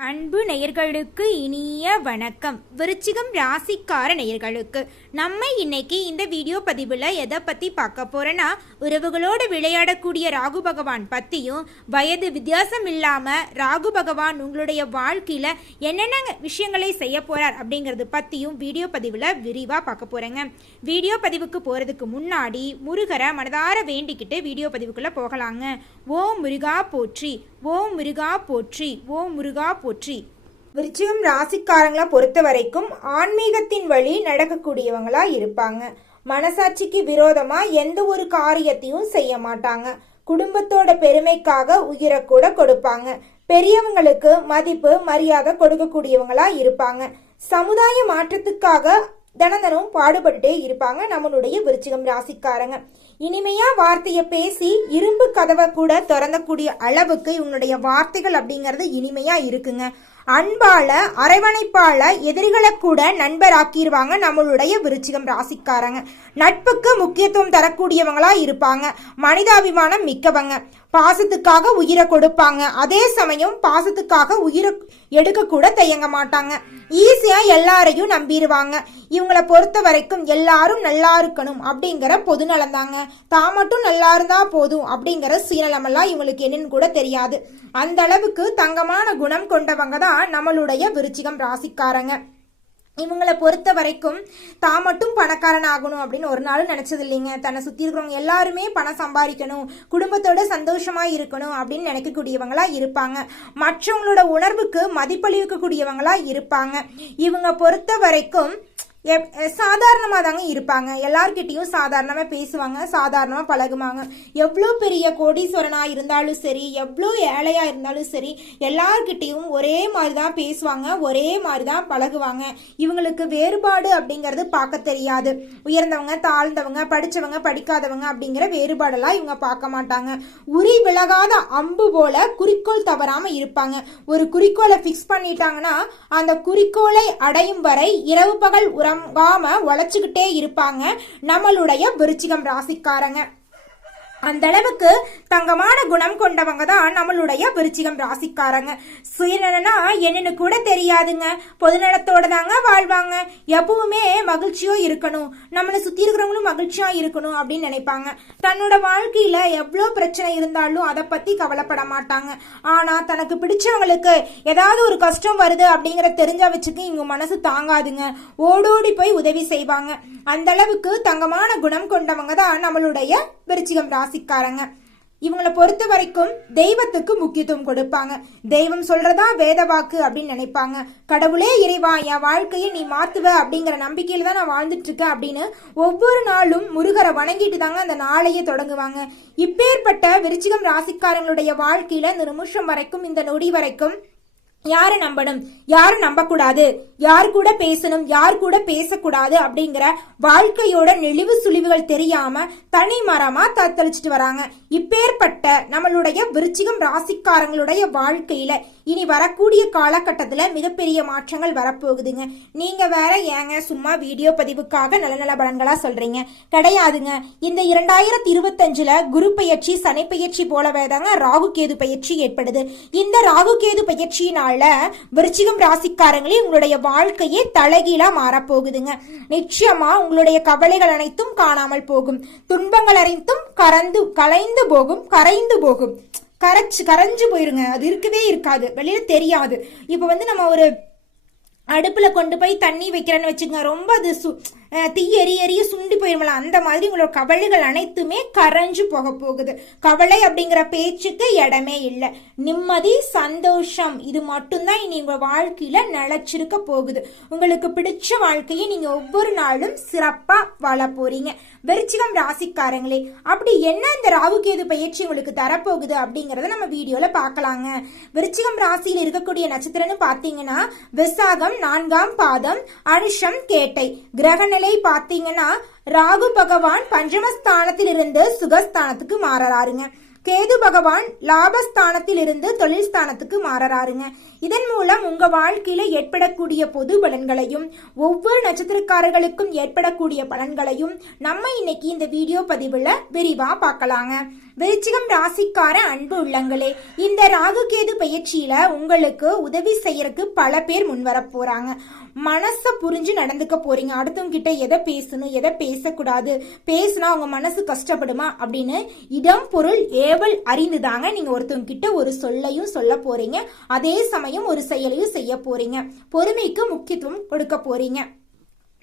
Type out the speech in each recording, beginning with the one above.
அன்பு நேயர்களுக்கு இனிய வணக்கம். விருச்சிகம் ராசிக்கார நேயர்களுக்கு. நம்ம இன்னைக்கு இந்த வீடியோ பதிவில் எதை பற்றி பார்க்க போகிறோன்னா உறவுகளோடு விளையாடக்கூடிய ராகு பகவான் பற்றியும் வயது வித்தியாசம் இல்லாமல் ராகு பகவான் உங்களுடைய வாழ்க்கையில் என்னென்ன விஷயங்களை செய்ய போகிறார் அப்படிங்கிறது பற்றியும் வீடியோ பதிவில் விரிவாக பார்க்க போகிறேங்க வீடியோ பதிவுக்கு போகிறதுக்கு முன்னாடி முருகரை மனதார வேண்டிக்கிட்டு வீடியோ பதிவுக்குள்ளே போகலாங்க. ஓம் முருகா போற்றி ஓம் முருகா போற்றி ஓம் முருகா போற்றி. விருச்சிகம் ராசிக்காரங்களை பொறுத்த வரைக்கும் ஆன்மீகத்தின் வழி நடக்கக்கூடியவங்களா இருப்பாங்க. மனசாட்சிக்கு விரோதமா எந்த ஒரு காரியத்தையும் செய்ய மாட்டாங்க. குடும்பத்தோட பெருமைக்காக உயிரை கூட கொடுப்பாங்க. பெரியவங்களுக்கு மதிப்பு மரியாதை கொடுக்கக்கூடியவங்களா இருப்பாங்க. சமுதாய மாற்றத்துக்காக தினம் தினம் பாடுபட்டுட்டே இருப்பாங்க நம்மளுடைய விருச்சிகம் ராசிக்காரங்க. இனிமையா வார்த்தையை பேசி இரும்பு கதவை கூட திறந்தக்கூடிய அளவுக்கு இவனுடைய வார்த்தைகள் அப்படிங்கிறது இனிமையா இருக்குங்க. அன்பால அரவணைப்பால எதிரிகளை கூட நண்பராக்கிடுவாங்க நம்மளுடைய விருச்சிகம் ராசிக்காரங்க. நட்புக்கு முக்கியத்துவம் தரக்கூடியவங்களா இருப்பாங்க. மனிதாபிமானம் மிக்கவங்க. பாசத்துக்காக உயிரை கொடுப்பாங்க. அதே சமயம் பாசத்துக்காக உயிரை எடுக்க கூட தயங்க மாட்டாங்க. ஈஸியா எல்லாரையும் நம்பிடுவாங்க இவங்கள பொறுத்த வரைக்கும் எல்லாரும் நல்லா இருக்கணும் அப்படிங்கிற பொது தாங்க. தான் மட்டும் நல்லா இருந்தா போதும் அப்படிங்கிற சீனலமெல்லாம் இவங்களுக்கு என்னன்னு கூட தெரியாது. அந்த அளவுக்கு தங்கமான குணம் கொண்டவங்க தான் நம்மளுடைய விருச்சிகம் ராசிக்காரங்க. இவங்களை பொறுத்த வரைக்கும் தான் மட்டும் பணக்காரன் ஆகணும் அப்படின்னு ஒரு நாளும் நினைச்சது இல்லைங்க. தன்னை சுத்தி இருக்கிறவங்க எல்லாருமே பணம் சம்பாதிக்கணும் குடும்பத்தோட சந்தோஷமா இருக்கணும் அப்படின்னு நினைக்கக்கூடியவங்களா இருப்பாங்க. மற்றவங்களோட உணர்வுக்கு மதிப்பளிக்கக்கூடியவங்களா இருப்பாங்க. இவங்க பொறுத்த வரைக்கும் சாதாரணமாக தாங்க இருப்பாங்க. எல்லார்கிட்டையும் சாதாரணமாக பேசுவாங்க சாதாரணமாக பழகுவாங்க. எவ்வளோ பெரிய கோடீஸ்வரனாக இருந்தாலும் சரி எவ்வளோ ஏழையாக இருந்தாலும் சரி எல்லார்கிட்டையும் ஒரே மாதிரி தான் பேசுவாங்க ஒரே மாதிரி தான் பழகுவாங்க. இவங்களுக்கு வேறுபாடு அப்படிங்கிறது பார்க்க தெரியாது. உயர்ந்தவங்க தாழ்ந்தவங்க படித்தவங்க படிக்காதவங்க அப்படிங்கிற வேறுபாடெல்லாம் இவங்க பார்க்க மாட்டாங்க. உரி விலகாத அம்பு போல குறிக்கோள் தவறாமல் இருப்பாங்க. ஒரு குறிக்கோளை ஃபிக்ஸ் பண்ணிட்டாங்கன்னா அந்த குறிக்கோளை அடையும் வரை இரவு பகல் உரம் உறங்காம உழைச்சிக்கிட்டே இருப்பாங்க. நம்மளுடைய விருச்சிகம் ராசிக்காரங்க. அந்த அளவுக்கு தங்கமான குணம் கொண்டவங்க தான் நம்மளுடைய விருச்சிகம் ராசிக்காரங்க. சுயநலனா என்னன்னு கூட தெரியாதுங்க. பொதுநலத்தோட தாங்க வாழ்வாங்க. எப்பவுமே மகிழ்ச்சியோ இருக்கணும். நம்மளை சுத்தி இருக்கிறவங்களும் மகிழ்ச்சியா இருக்கணும் அப்படின்னு நினைப்பாங்க. தன்னோட வாழ்க்கையில எவ்வளோ பிரச்சனை இருந்தாலும் அதை பத்தி கவலைப்பட மாட்டாங்க. ஆனா தனக்கு பிடிச்சவங்களுக்கு ஏதாவது ஒரு கஷ்டம் வருது அப்படிங்கிற தெரிஞ்ச வச்சுக்கு இவங்க மனசு தாங்காதுங்க. ஓடோடி போய் உதவி செய்வாங்க. அந்த அளவுக்கு தங்கமான குணம் கொண்டவங்க தான் நம்மளுடைய விருச்சிகம் ராசிக்காரங்க. இவங்களை பொறுத்த வரைக்கும் தெய்வத்துக்கு முக்கியத்துவம் கொடுப்பாங்க. தெய்வம் சொல்றதா வேத வாக்கு அப்படின்னு நினைப்பாங்க. கடவுளே இறைவா என் வாழ்க்கையை நீ மாத்துவ அப்படிங்கிற நம்பிக்கையில தான் நான் வாழ்ந்துட்டு இருக்கேன் அப்படின்னு ஒவ்வொரு நாளும் முருகரை வணங்கிட்டு தாங்க அந்த நாளையே தொடங்குவாங்க. இப்பேற்பட்ட விருச்சிகம் ராசிக்காரங்களுடைய வாழ்க்கையில இந்த நிமிஷம் வரைக்கும் இந்த நொடி வரைக்கும் யாரை நம்பணும்? யாரை நம்பக்கூடாது? யார் கூட பேசணும்? யார் கூட பேசக்கூடாது? அப்படிங்கிற வாழ்க்கையோட நெளிவு சுழிவுகள் தெரியாம தனி மரமா தத்தளிச்சிட்டு வராங்க. இப்பேற்பட்ட நம்மளுடைய விருச்சிகம் ராசிக்காரங்களுடைய வாழ்க்கையில இனி வரக்கூடிய காலகட்டத்தில் மிகப்பெரிய மாற்றங்கள் வரப்போகுதுங்க. நீங்கள் வேற ஏங்க சும்மா வீடியோ பதிவுக்காக நல்ல நல்ல பலன்களாக சொல்கிறீங்க கிடையாதுங்க. இந்த இரண்டாயிரத்தி இருபத்தஞ்சில் குரு பயிற்சி சனி பயிற்சி போலவே தாங்க ராகு கேது பயிற்சி ஏற்படுது. இந்த ராகு கேது பயிற்சியினால விருச்சிகம் ராசிக்காரங்களே உங்களுடைய வாழ்க்கையே தலைகீழாக மாறப்போகுதுங்க. நிச்சயமாக உங்களுடைய கவலைகள் அனைத்தும் காணாமல் போகும். துன்பங்கள் அனைத்தும் கறந்து கலைந்து போகும் கரைந்து போகும். கரைச்சு கரைஞ்சு போயிருங்க. அது இருக்கவே இருக்காது. வெளியில தெரியாது. இப்போ வந்து நம்ம ஒரு அடுப்பில் கொண்டு போய் தண்ணி வைக்கிறேன்னு வச்சுக்கோங்க. ரொம்ப அது சு தீ எரி எரிய சுண்டி போயிருமல அந்த மாதிரி உங்களோட கவலைகள் அனைத்துமே கரைஞ்சு போக போகுது. கவலை அப்படிங்கிற பேச்சுக்கு இடமே இல்லை. நிம்மதி சந்தோஷம் இது மட்டும்தான் இனி உங்கள் வாழ்க்கையில் நிலச்சிருக்க போகுது. உங்களுக்கு பிடிச்ச வாழ்க்கையை நீங்கள் ஒவ்வொரு நாளும் சிறப்பாக வாழ போகிறீங்க விருச்சிகம் ராசிக்காரங்களே அப்படி என்ன இந்த ராகுகேது பயிற்சி உங்களுக்கு தரப்போகுது அப்படிங்கிறத நம்ம வீடியோவில் பார்க்கலாங்க. விருச்சிகம் ராசியில் இருக்கக்கூடிய நட்சத்திரம்னு பார்த்தீங்கன்னா விசாகம் நான்காம் பாதம் அனுஷம் கேட்டை. கிரகண சூழ்நிலை பார்த்தீங்கன்னா ராகு பகவான் பஞ்சமஸ்தானத்திலிருந்து சுகஸ்தானத்துக்கு மாறறாருங்க கேது பகவான் லாபஸ்தானத்திலிருந்து தொழில் ஸ்தானத்துக்கு மாறறாருங்க இதன் மூலம் உங்க வாழ்க்கையில ஏற்படக்கூடிய பொது பலன்களையும் ஒவ்வொரு நட்சத்திரக்காரர்களுக்கும் ஏற்படக்கூடிய பலன்களையும் நம்ம இன்னைக்கு இந்த வீடியோ பதிவுல விரிவா பார்க்கலாங்க. விருச்சிகம் ராசிக்கார அன்பு உள்ளங்களே இந்த ராகு கேது பயிற்சியில உங்களுக்கு உதவி செய்யறதுக்கு பல பேர் முன்வர போறாங்க. மனச புரிஞ்சு நடந்துக்க போறீங்க. அடுத்தவங்க கிட்ட எதை பேசணும் எதை பேசக்கூடாது பேசினா அவங்க மனசு கஷ்டப்படுமா அப்படின்னு இடம் பொருள் ஏவல் அறிந்துதாங்க நீங்க ஒருத்தவங்க கிட்ட ஒரு சொல்லையும் சொல்ல போறீங்க. அதே சமயம் ஒரு செயலையும் செய்ய போறீங்க. பொறுமைக்கு முக்கியத்துவம் கொடுக்க போறீங்க.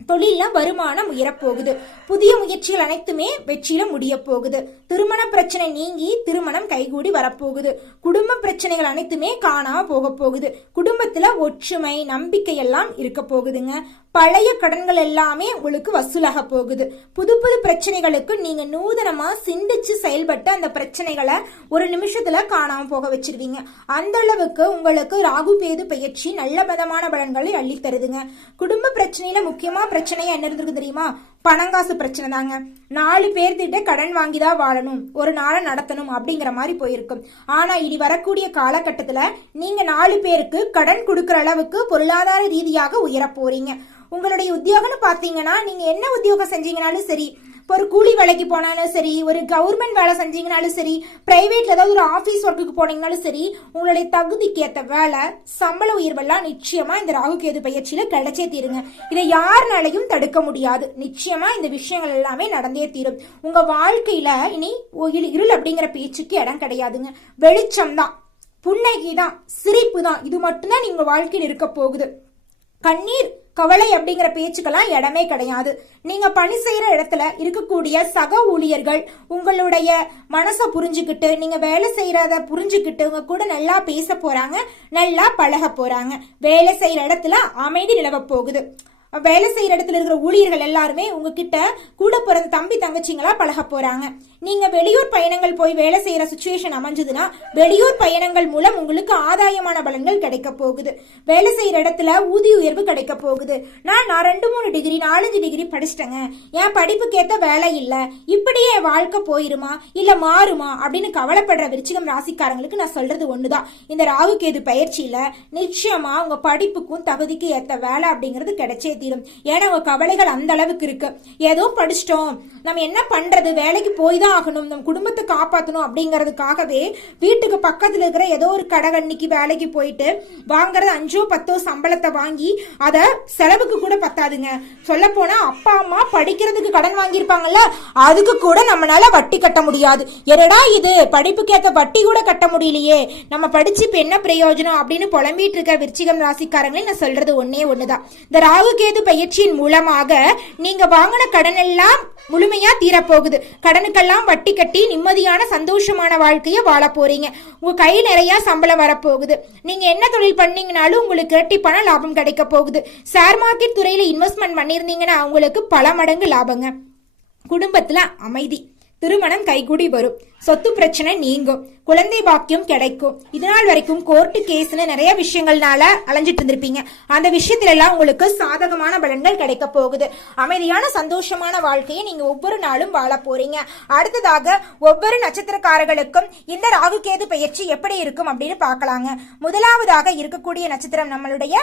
தொழில வருமானம் உயரப்போகுது புதிய முயற்சிகள் அனைத்துமே வெற்றியில முடிய போகுது. திருமண பிரச்சனை நீங்கி திருமணம் கைகூடி வரப்போகுது. குடும்ப பிரச்சனைகள் அனைத்துமே காணாம போக போகுது. குடும்பத்துல ஒற்றுமை நம்பிக்கை எல்லாம் இருக்க போகுதுங்க. பழைய கடன்கள் எல்லாமே உங்களுக்கு வசூலாக போகுது. புது புது பிரச்சனைகளுக்கு நீங்க நூதனமா சிந்திச்சு செயல்பட்டு அந்த பிரச்சனைகளை ஒரு நிமிஷத்துல காணாம போக வச்சிருவீங்க. அந்த அளவுக்கு உங்களுக்கு ராகு பேது பயிற்சி நல்ல விதமான பலன்களை அள்ளி தருதுங்க குடும்ப பிரச்சனையில முக்கியமா பிரச்சனையா என்ன இருந்திருக்கு தெரியுமா? பணங்காசு பிரச்சனை தாங்க. நாலு பேர்த்திட்ட கடன் வாங்கி தான் வாழணும். ஒரு நாளை நடத்தணும் அப்படிங்கிற மாதிரி போயிருக்கும் ஆனா இனி வரக்கூடிய காலகட்டத்துல நீங்க நாலு பேருக்கு கடன் கொடுக்கற அளவுக்கு பொருளாதார ரீதியாக உயர போறீங்க. உங்களுடைய உத்தியோகம்னு பாத்தீங்கன்னா நீங்க என்ன உத்தியோகம் செஞ்சீங்கனாலும் சரி இப்போ ஒரு கூலி வேலைக்கு போனாலும் சரி ஒரு கவர்மெண்ட் வேலை செஞ்சீங்கனாலும் சரி பிரைவேட்ல ஏதாவது ஒரு ஆஃபீஸ் ஒர்க்குக்கு போனீங்கனாலும் சரி உங்களுடைய தகுதிக்கு ஏற்ற வேலை சம்பள உயர்வெல்லாம் நிச்சயமா இந்த ராகு கேது பயிற்சியில கிடைச்சே தீருங்க. இதை யாருனாலையும் தடுக்க முடியாது. நிச்சயமா இந்த விஷயங்கள் எல்லாமே நடந்தே தீரும். உங்க வாழ்க்கையில இனி இருள் அப்படிங்கிற பேச்சுக்கு இடம் கிடையாதுங்க. வெளிச்சம் தான். புன்னகை தான். சிரிப்பு தான். இது மட்டும்தான் நீங்க வாழ்க்கையில் இருக்க போகுது. கண்ணீர் கவலை அப்படிங்கிற பேச்சுக்கெல்லாம் இடமே கிடையாது. நீங்க பணி செய்யற இடத்துல இருக்கக்கூடிய சக ஊழியர்கள் உங்களுடைய மனசை புரிஞ்சுக்கிட்டு நீங்க வேலை செய்யறத புரிஞ்சுக்கிட்டு உங்க கூட நல்லா பேச போறாங்க நல்லா பழக போறாங்க. வேலை செய்யற இடத்துல அமைதி நிலவ போகுது. வேலை செய்யற இடத்துல இருக்கிற ஊழியர்கள் எல்லாருமே உங்ககிட்ட கூட பிறந்த தம்பி தங்கச்சிங்களா பழக போறாங்க. நீங்க வெளியூர் பயணங்கள் போய் வேலை செய்யற சுச்சுவேஷன் அமைஞ்சதுன்னா வெளியூர் பயணங்கள் மூலம் உங்களுக்கு ஆதாயமான பலன்கள் கிடைக்க போகுது. வேலை செய்யற இடத்துல ஊதிய உயர்வு கிடைக்க போகுது. நான் நான் ரெண்டு மூணு டிகிரி நாலஞ்சு டிகிரி படிச்சிட்டேங்க. என் படிப்புக்கேத்த வேலை இல்லை. இப்படியே என் வாழ்க்கை போயிருமா? இல்ல மாறுமா? அப்படின்னு கவலைப்படுற விருச்சிகம் ராசிக்காரங்களுக்கு நான் சொல்றது ஒண்ணுதான். இந்த ராகு கேது பயிற்சியில நிச்சயமா உங்க படிப்புக்கும் தகுதிக்கு ஏத்த வேலை அப்படிங்கிறது கிடைச்சே தீரும். ஏன்னா உங்க கவலைகள் அந்த அளவுக்கு இருக்கு. ஏதோ படிச்சிட்டோம். நம்ம என்ன பண்றது? வேலைக்கு போய் தான் ஆகணும். நம்ம குடும்பத்தை காப்பாற்றணும் அப்படிங்கிறதுக்காகவே வீட்டுக்கு பக்கத்துல இருக்கிற ஏதோ ஒரு கடகண்ணிக்கு வேலைக்கு போயிட்டு வாங்குறது அஞ்சோ பத்தோ சம்பளத்தை வாங்கி அதை செலவுக்கு கூட பத்தாதுங்க. சொல்ல போனா அப்பா அம்மா படிக்கிறதுக்கு கடன் வாங்கியிருப்பாங்கல்ல அதுக்கு கூட நம்மளால வட்டி கட்ட முடியாது. என்னடா இது? படிப்புக்கேற்ற வட்டி கூட கட்ட முடியலையே. நம்ம படிச்சு இப்போ என்ன பிரயோஜனம் அப்படின்னு புலம்பிட்டு இருக்க விருச்சிகம் ராசிக்காரங்களே நான் சொல்றது ஒன்னே ஒண்ணுதான். இந்த ராகு கேது பயிற்சியின் மூலமாக நீங்க வாங்கின கடன் எல்லாம் முழுமையா தீரப்போகுது. கடனுக்கெல்லாம் வட்டி கட்டி நிம்மதியான சந்தோஷமான வாழ்க்கைய வாழ போறீங்க. உங்க கை நிறைய சம்பளம் வரப்போகுது. நீங்க என்ன தொழில் பண்ணீங்கனாலும் உங்களுக்கு இரட்டிப்பான லாபம் கிடைக்க போகுது. ஷேர் மார்க்கெட் துறையில இன்வெஸ்ட்மெண்ட் பண்ணியிருந்தீங்கன்னா உங்களுக்கு பல மடங்கு லாபங்க. குடும்பத்துல அமைதி. திருமணம் கைகூடி வரும். சொத்து பிரச்சனை நீங்கும். குழந்தை பாக்கியம் கிடைக்கும். இது நாள் வரைக்கும் கோர்ட்டு கேஸ்னு நிறைய விஷயங்கள்னால அலைஞ்சிட்டு இருந்திருப்பீங்க. அந்த விஷயத்துல எல்லாம் உங்களுக்கு சாதகமான பலன்கள் கிடைக்க போகுது. அமைதியான சந்தோஷமான வாழ்க்கையை நீங்க ஒவ்வொரு நாளும் வாழ போறீங்க. அடுத்ததாக ஒவ்வொரு நட்சத்திரக்காரர்களுக்கும் இந்த ராகு கேது பயிற்சி எப்படி இருக்கும் அப்படின்னு பார்க்கலாங்க. முதலாவதாக இருக்கக்கூடிய நட்சத்திரம் நம்மளுடைய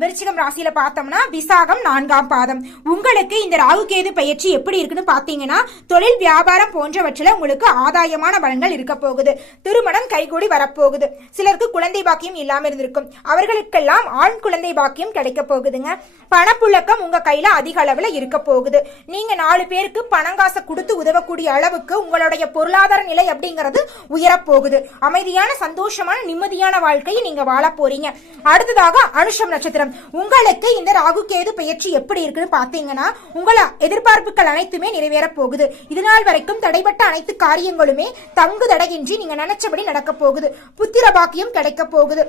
விருச்சிகம் ராசியில பார்த்தோம்னா விசாகம் நான்காம் பாதம். உங்களுக்கு இந்த ராகு கேது பயிற்சி எப்படி இருக்குன்னு பார்த்தீங்கன்னா தொழில் வியாபாரம் போன்றவற்றில் உங்களுக்கு ஆதாயமான பலன்கள் இருக்க போகுது. திருமணம் கைகூடி வரப்போகுது. சிலருக்கு குழந்தை பாக்கியம் இல்லாம இருந்திருக்கும். அவர்களுக்கெல்லாம் ஆண் குழந்தை பாக்கியம் கிடைக்க போகுதுங்க. பணப்புழக்கம் உங்க கையில அதிக அளவுல இருக்க போகுது. நீங்க நாலு பேருக்கு பணங்காசை கொடுத்து உதவக்கூடிய அளவுக்கு உங்களுடைய பொருளாதார நிலை அப்படிங்கிறது உயரப்போகுது அமைதியான சந்தோஷமான நிம்மதியான வாழ்க்கையை நீங்க வாழ போறீங்க. அடுத்ததாக அனுஷம் நட்சத்திரம். உங்களுக்கு இந்த ராகு கேது பயிற்சி எப்படி இருக்குன்னு பாத்தீங்கன்னா உங்களை எதிர்பார்ப்புகள் அனைத்துமே நிறைவேற போகுது. இது நாள் வரைக்கும் தடைபட்ட அனைத்து காரியங்களுமே தங்கு தடையின்றி நீங்க நினைச்சபடி நடக்க போகுது. புத்திர பாக்கியம் கிடைக்க போகுது.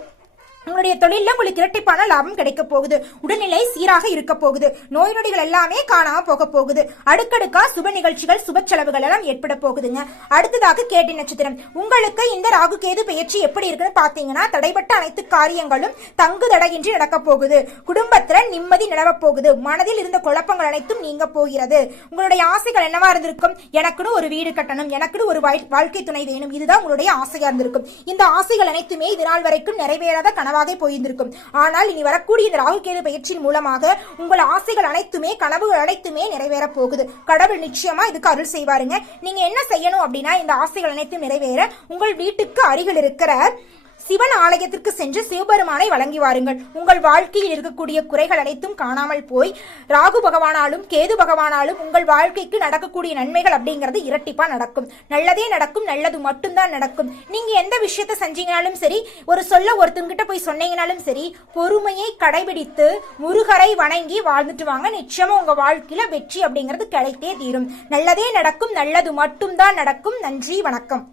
உங்களுடைய தொழிலில் உங்களுக்கு இரட்டிப்பான லாபம் கிடைக்க போகுது. உடல்நிலை சீராக இருக்க போகுது. நோய் நொடிகள் எல்லாமே காணாம போக போகுது. அடுக்கடுக்கா சுப நிகழ்ச்சிகள் சுப செலவுகள் எல்லாம் ஏற்பட போகுதுங்க. அடுத்ததாக கேட்டி நட்சத்திரம். உங்களுக்கு இந்த ராகு கேது பயிற்சி எப்படி இருக்குன்னு பாத்தீங்கன்னா தடைப்பட்ட அனைத்து காரியங்களும் தங்கு தடையின்றி நடக்க போகுது. குடும்பத்துல நிம்மதி நிலவ போகுது. மனதில் இருந்த குழப்பங்கள் அனைத்தும் நீங்க போகிறது. உங்களுடைய ஆசைகள் என்னவா இருந்திருக்கும்? எனக்குன்னு ஒரு வீடு கட்டணும் எனக்குன்னு ஒரு வாழ்க்கை துணை வேணும். இதுதான் உங்களுடைய ஆசையா இருந்திருக்கும். இந்த ஆசைகள் அனைத்துமே இது நாள் வரைக்கும் நிறைவேறாத கனவு கனவாக போயிருந்திருக்கும். ஆனால் இனி வரக்கூடிய இந்த ராகு கேது பயிற்சியின் மூலமாக உங்கள் ஆசைகள் அனைத்துமே கனவுகள் அனைத்துமே நிறைவேற போகுது. கடவுள் நிச்சயமா இதுக்கு அருள் செய்வாருங்க. நீங்க என்ன செய்யணும் அப்படின்னா இந்த ஆசைகள் அனைத்தும் நிறைவேற உங்கள் வீட்டுக்கு அருகில் இருக்கிற சிவன் ஆலயத்திற்கு சென்று சிவபெருமானை வழங்கி வாருங்கள். உங்கள் வாழ்க்கையில் இருக்கக்கூடிய குறைகள் அனைத்தும் காணாமல் போய் ராகு பகவானாலும் கேது பகவானாலும் உங்கள் வாழ்க்கைக்கு நடக்கக்கூடிய நன்மைகள் அப்படிங்கிறது இரட்டிப்பா நடக்கும். நல்லதே நடக்கும் நல்லது மட்டும்தான் நடக்கும். நீங்க எந்த விஷயத்த செஞ்சீங்கனாலும் சரி ஒரு சொல்ல ஒருத்தங்கிட்ட போய் சொன்னீங்கனாலும் சரி பொறுமையை கடைபிடித்து முருகரை வணங்கி வாழ்ந்துட்டு வாங்க. நிச்சயமா உங்க வாழ்க்கையில வெற்றி அப்படிங்கிறது கிடைத்தே தீரும். நல்லதே நடக்கும் நல்லது மட்டும்தான் நடக்கும். நன்றி வணக்கம்.